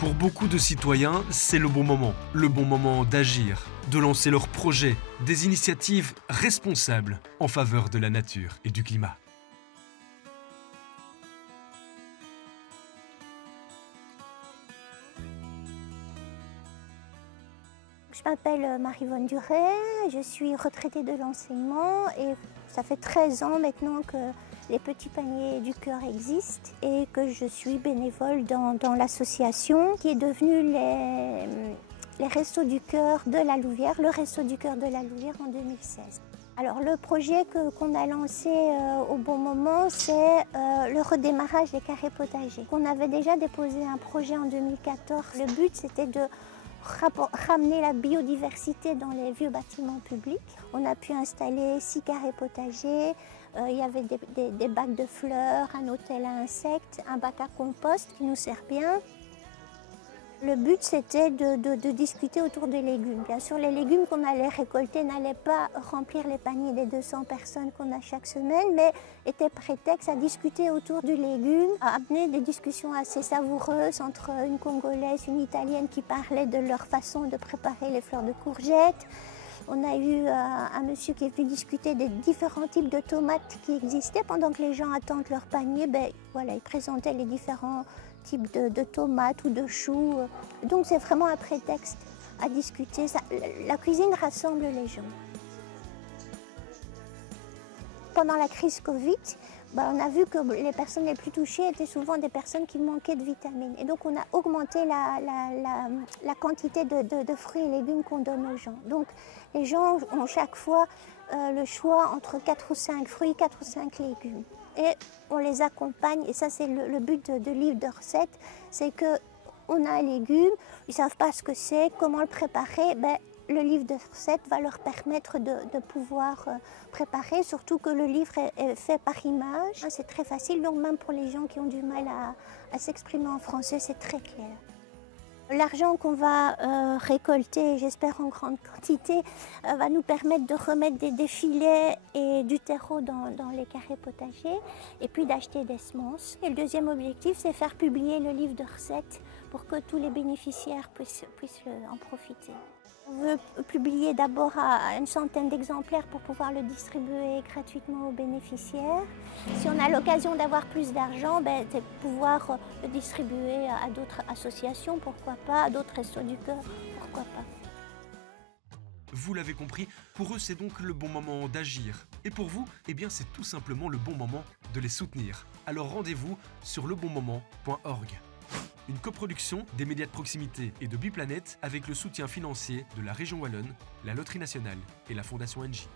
Pour beaucoup de citoyens, c'est le bon moment d'agir, de lancer leurs projets, des initiatives responsables en faveur de la nature et du climat. Je m'appelle Marie-Vonne Duret, je suis retraitée de l'enseignement et ça fait 13 ans maintenant que les petits paniers du cœur existent et que je suis bénévole dans l'association qui est devenue les Restos du Cœur de la Louvière, le Resto du Cœur de la Louvière en 2016. Alors le projet qu'on a lancé au bon moment, c'est le redémarrage des carrés potagers. On avait déjà déposé un projet en 2014. Le but c'était de ramener la biodiversité dans les vieux bâtiments publics. On a pu installer 6 carrés potagers, il y avait des bacs de fleurs, un hôtel à insectes, un bac à compost qui nous sert bien. Le but c'était de discuter autour des légumes. Bien sûr, les légumes qu'on allait récolter n'allaient pas remplir les paniers des 200 personnes qu'on a chaque semaine, mais étaient prétexte à discuter autour du légume, à amener des discussions assez savoureuses entre une Congolaise, une Italienne qui parlaient de leur façon de préparer les fleurs de courgettes. On a eu un monsieur qui est venu discuter des différents types de tomates qui existaient. Pendant que les gens attendent leur panier, il présentait les différents types de tomates ou de choux. Donc c'est vraiment un prétexte à discuter. La cuisine rassemble les gens. Pendant la crise Covid, on a vu que les personnes les plus touchées étaient souvent des personnes qui manquaient de vitamines. Et donc on a augmenté la quantité de fruits et légumes qu'on donne aux gens. Donc les gens ont chaque fois le choix entre 4 ou 5 fruits, 4 ou 5 légumes. Et on les accompagne, et ça c'est le but de livre de recettes, c'est qu'on a un légume, ils ne savent pas ce que c'est, comment le préparer. Le livre de recettes va leur permettre de pouvoir préparer, surtout que le livre est fait par image. C'est très facile, donc même pour les gens qui ont du mal à s'exprimer en français, c'est très clair. L'argent qu'on va récolter, j'espère en grande quantité, va nous permettre de remettre des filets et du terreau dans les carrés potagers et puis d'acheter des semences. Et le deuxième objectif, c'est faire publier le livre de recettes pour que tous les bénéficiaires puissent en profiter. On veut publier d'abord à une centaine d'exemplaires pour pouvoir le distribuer gratuitement aux bénéficiaires. Si on a l'occasion d'avoir plus d'argent, c'est pouvoir le distribuer à d'autres associations, pourquoi pas, à d'autres restos du cœur, pourquoi pas. Vous l'avez compris, pour eux c'est donc le bon moment d'agir. Et pour vous, c'est tout simplement le bon moment de les soutenir. Alors rendez-vous sur lebonmoment.org. Une coproduction des médias de proximité et de Biplanète avec le soutien financier de la région Wallonne, la Loterie Nationale et la Fondation NJ.